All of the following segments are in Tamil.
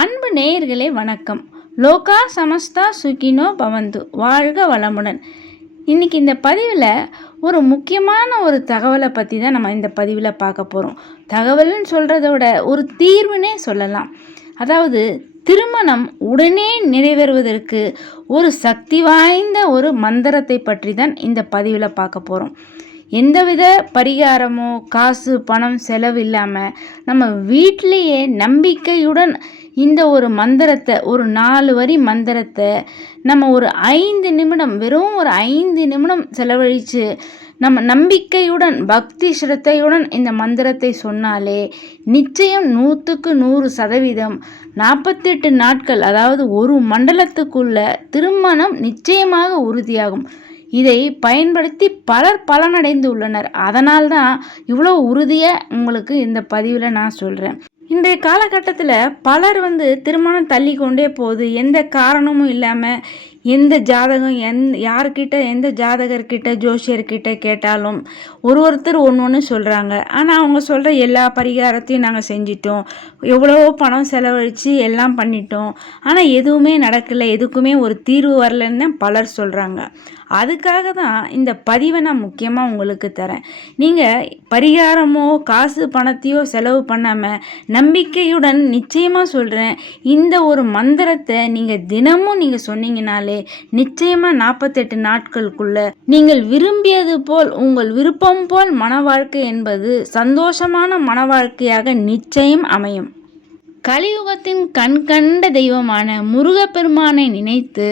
அன்பு நேயர்களே வணக்கம். லோகா சமஸ்தா சுகினோ பவந்து, வாழ்க வளமுடன். இன்றைக்கி இந்த பதிவில் ஒரு முக்கியமான ஒரு தகவலை பற்றி தான் நம்ம இந்த பதிவில் பார்க்க போகிறோம். தகவல்னு சொல்கிறத விட ஒரு தீர்வுனே சொல்லலாம். அதாவது திருமணம் உடனே நிறைவேறுவதற்கு ஒரு சக்தி வாய்ந்த ஒரு மந்திரத்தை பற்றி தான் இந்த பதிவில் பார்க்க போகிறோம். எந்தவித பரிகாரமோ காசு பணம் செலவு இல்லாமல் நம்ம வீட்டிலேயே நம்பிக்கையுடன் இந்த ஒரு மந்திரத்தை, ஒரு 4 வரி மந்திரத்தை நம்ம ஒரு 5 நிமிடம், வெறும் ஒரு 5 நிமிடம் செலவழித்து நம்ம நம்பிக்கையுடன் பக்தி ஸ்ரத்தையுடன் இந்த மந்திரத்தை சொன்னாலே நிச்சயம் 100க்கு 100% 48 நாட்கள், அதாவது ஒரு மண்டலத்துக்குள்ள திருமணம் நிச்சயமாக உறுதியாகும். இதை பயன்படுத்தி பலர் பலனடைந்து உள்ளனர். அதனால்தான் இவ்வளோ உறுதியாக உங்களுக்கு இந்த பதிவில் நான் சொல்கிறேன். இன்றைய காலகட்டத்தில் பலர் திருமணம் தள்ளி கொண்டே போகுது. எந்த காரணமும் இல்லாமல் எந்த ஜாதகம் யார்கிட்ட, எந்த ஜாதகர்கிட்ட, ஜோசியர்கிட்ட கேட்டாலும் ஒருத்தர் ஒன்று சொல்கிறாங்க. ஆனால் அவங்க சொல்கிற எல்லா பரிகாரத்தையும் நாங்கள் செஞ்சிட்டோம், எவ்வளவோ பணம் செலவழித்து எல்லாம் பண்ணிட்டோம், ஆனால் எதுவுமே நடக்கலை, எதுக்குமே ஒரு தீர்வு வரலன்னு தான் பலர் சொல்கிறாங்க. அதுக்காக தான் இந்த பதிவை நான் முக்கியமாக உங்களுக்கு தரேன். நீங்கள் பரிகாரமோ காசு பணத்தையோ செலவு பண்ணாமல் நம்பிக்கையுடன் நிச்சயமாக சொல்கிறேன், இந்த ஒரு மந்திரத்தை நீங்கள் தினமும் நீங்கள் சொன்னீங்கனாலே நிச்சயமாக 48 நாட்களுக்குள்ள நீங்கள் விரும்பியது போல், உங்கள் விருப்பம் போல் மன வாழ்க்கை என்பது சந்தோஷமான மன வாழ்க்கையாக நிச்சயம் அமையும். கலியுகத்தின் கண்கண்ட தெய்வமான முருகப்பெருமானை நினைத்து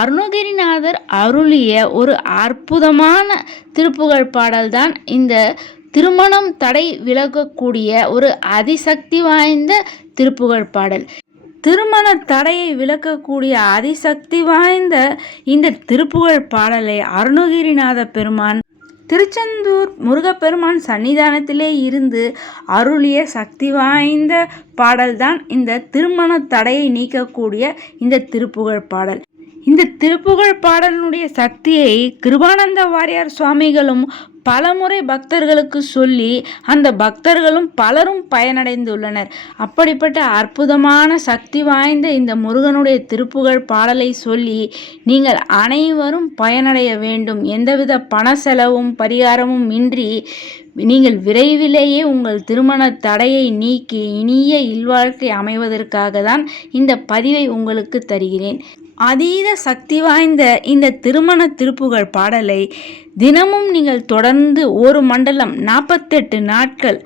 அருணகிரிநாதர் அருளிய ஒரு அற்புதமான திருப்புகழ் பாடல்தான் இந்த திருமணம் தடை விலகக்கூடிய ஒரு அதிசக்தி வாய்ந்த திருப்புகழ் பாடல். திருமண தடையை விலக்கக்கூடிய அதிசக்தி வாய்ந்த இந்த திருப்புகழ் பாடலை அருணகிரிநாத பெருமான் திருச்செந்தூர் முருகப்பெருமான் சன்னிதானத்திலே இருந்து அருளிய சக்தி வாய்ந்த பாடல்தான் இந்த திருமண தடையை நீக்கக்கூடிய இந்த திருப்புகழ் பாடல். இந்த திருப்புகழ் பாடலினுடைய சக்தியை கிருபானந்த வாரியார் சுவாமிகளும் பலமுறை பக்தர்களுக்கு சொல்லி அந்த பக்தர்களும் பலரும் பயனடைந்துள்ளனர். அப்படிப்பட்ட அற்புதமான சக்தி வாய்ந்த இந்த முருகனுடைய திருப்புகழ் பாடலை சொல்லி நீங்கள் அனைவரும் பயனடைய வேண்டும். எந்தவித பண செலவும் பரிகாரமும் இன்றி நீங்கள் விரைவிலேயே உங்கள் திருமண தடையை நீக்கி இனிய இல்வாழ்க்கை அமைவதற்காக தான் இந்த பதிவை உங்களுக்கு தருகிறேன். அதீத சக்தி வாய்ந்த இந்த திருமண திருப்புகழ் பாடலை தினமும் நீங்கள் தொடர்ந்து ஒரு மண்டலம் 48 நாட்கள்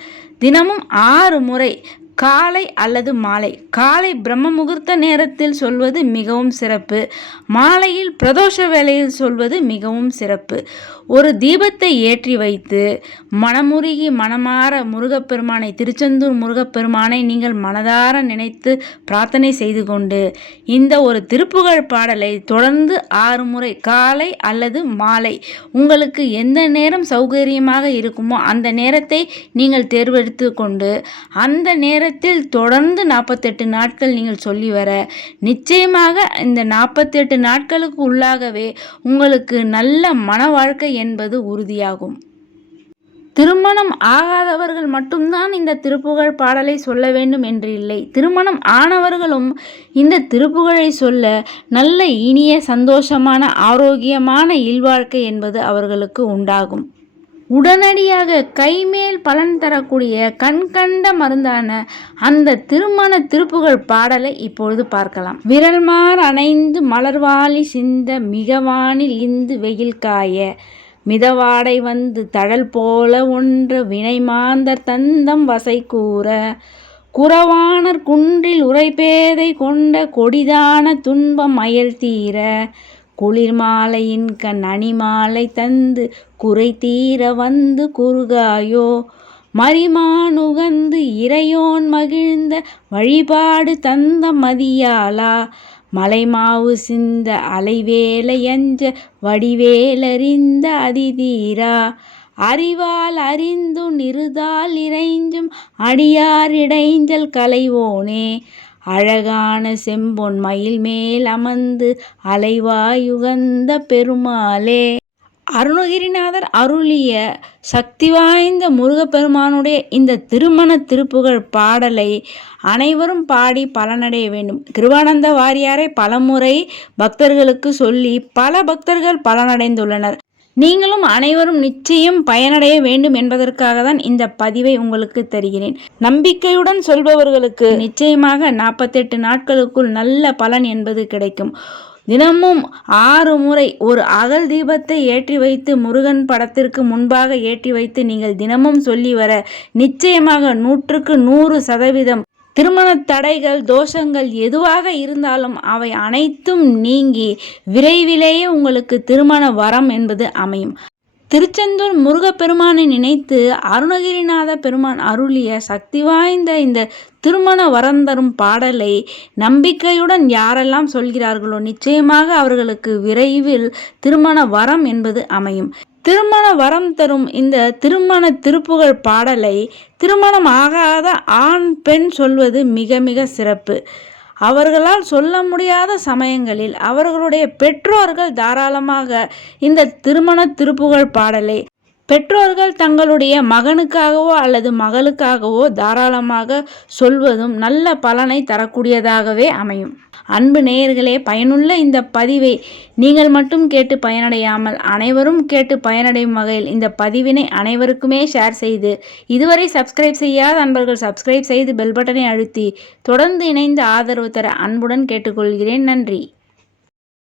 தினமும் 6 முறை காலை அல்லது மாலை, காலை பிரம்ம முகூர்த்த நேரத்தில் சொல்வது மிகவும் சிறப்பு, மாலையில் பிரதோஷ வேளையில் சொல்வது மிகவும் சிறப்பு. ஒரு தீபத்தை ஏற்றி வைத்து மனமுருகி மனமாற முருகப்பெருமானை, திருச்செந்தூர் முருகப்பெருமானை நீங்கள் மனதார நினைத்து பிரார்த்தனை செய்து கொண்டு இந்த ஒரு திருப்புகழ் பாடலை தொடர்ந்து 6 முறை காலை அல்லது மாலை உங்களுக்கு எந்த நேரம் சௌகரியமாக இருக்குமோ அந்த நேரத்தை நீங்கள் தேர்வெடுத்து கொண்டு அந்த நேரத்தில் தொடர்ந்து 48 நாட்கள் நீங்கள் சொல்லி வர நிச்சயமாக இந்த 48 நாட்களுக்கு உள்ளாகவே உங்களுக்கு நல்ல மன வாழ்க்கை என்பது உறுதியாகும். திருமணம் ஆகாதவர்கள் மட்டும்தான் இந்த திருப்புகழ் பாடலை சொல்ல வேண்டும் என்று இல்லை. திருமணம் ஆனவர்களும் இந்த திருப்புகழை சொல்ல நல்ல இனிய சந்தோஷமான ஆரோக்கியமான இல்வாழ்க்கை என்பது அவர்களுக்கு உண்டாகும். உடனடியாக கைமேல் பலன் தரக்கூடிய கண்கண்ட மருந்தான அந்த திருமண திருப்புகழ் பாடலை இப்பொழுது பார்க்கலாம். விரல்மார் அணைந்து மலர்வாளி சிந்த மிகவானில் இந்து வெயில் காய மிதவாடை வந்து தழல் போல ஒன்று வினைமாந்தர் தந்தம் வசை கூற குறவானர் குன்றில் உரைபேதை கொண்ட கொடிதான துன்பம் அயல் தீர குளிர் மாலையின் கண் அணிமாலை தந்து குறை தீர வந்து குறுகாயோ மரிமானுகந்து இறையோன் மகிழ்ந்த வழிபாடு தந்த மதியாலா மலைமாவு சிந்த அலைவேலை அஞ்ச வடிவேலறிந்த அதிதீரா அறிவால் அறிந்து நிறுதால் இறைஞ்சும் அடியார் இடைஞ்சல் கலைவோனே அழகான செம்பொன் மயில் மேல் அமர்ந்து அலைவாயுகந்த பெருமாளே. அருணகிரிநாதர் அருளிய சக்தி வாய்ந்த முருகப்பெருமானுடைய இந்த திருமண திருப்புகழ் பாடலை அனைவரும் பாடி பலனடைய வேண்டும். கிருபானந்த வாரியாரை பலமுறை பக்தர்களுக்கு சொல்லி பல பக்தர்கள் பலனடைந்துள்ளனர். நீங்களும் அனைவரும் நிச்சயம் பயனடைய வேண்டும் என்பதற்காக தான் இந்த பதிவை உங்களுக்கு தருகிறேன். நம்பிக்கையுடன் சொல்பவர்களுக்கு நிச்சயமாக 48 நாட்களுக்குள் நல்ல பலன் என்பது கிடைக்கும். தினமும் 6 முறை ஒரு அகல் தீபத்தை ஏற்றி வைத்து முருகன் படத்திற்கு முன்பாக ஏற்றி வைத்து நீங்கள் தினமும் சொல்லி வர நிச்சயமாக 100க்கு 100% திருமண தடைகள் தோஷங்கள் எதுவாக இருந்தாலும் அவை அனைத்தும் நீங்கி விரைவிலேயே உங்களுக்கு திருமண வரம் என்பது அமையும். திருச்செந்தூர் முருகப்பெருமானை நினைத்து அருணகிரிநாத பெருமான் அருளிய சக்தி வாய்ந்த இந்த திருமண வரம் தரும் பாடலை நம்பிக்கையுடன் யாரெல்லாம் சொல்கிறார்களோ நிச்சயமாக அவர்களுக்கு விரைவில் திருமண வரம் என்பது அமையும். திருமண வரம் தரும் இந்த திருமண திருப்புகழ் பாடலை திருமணம் ஆகாத ஆண் பெண் சொல்வது மிக மிக சிறப்பு. அவர்களால் சொல்ல முடியாத சமயங்களில் அவர்களுடைய பெற்றோர்கள் தாராளமாக இந்த திருமண திருப்புகழ் பாடலை பெற்றோர்கள் தங்களுடைய மகனுக்காகவோ அல்லது மகளுக்காகவோ தாராளமாக சொல்வதும் நல்ல பலனை தரக்கூடியதாகவே அமையும். அன்பு நேயர்களே, பயனுள்ள இந்த பதிவை நீங்கள் மட்டும் கேட்டு பயனடையாமல் அனைவரும் கேட்டு பயனடையும் வகையில் இந்த பதிவினை அனைவருக்குமே ஷேர் செய்து இதுவரை சப்ஸ்கிரைப் செய்யாத அன்பர்கள் சப்ஸ்கிரைப் செய்து பெல் பட்டனை அழுத்தி தொடர்ந்து இணைந்து ஆதரவு தர அன்புடன் கேட்டுக்கொள்கிறேன். நன்றி.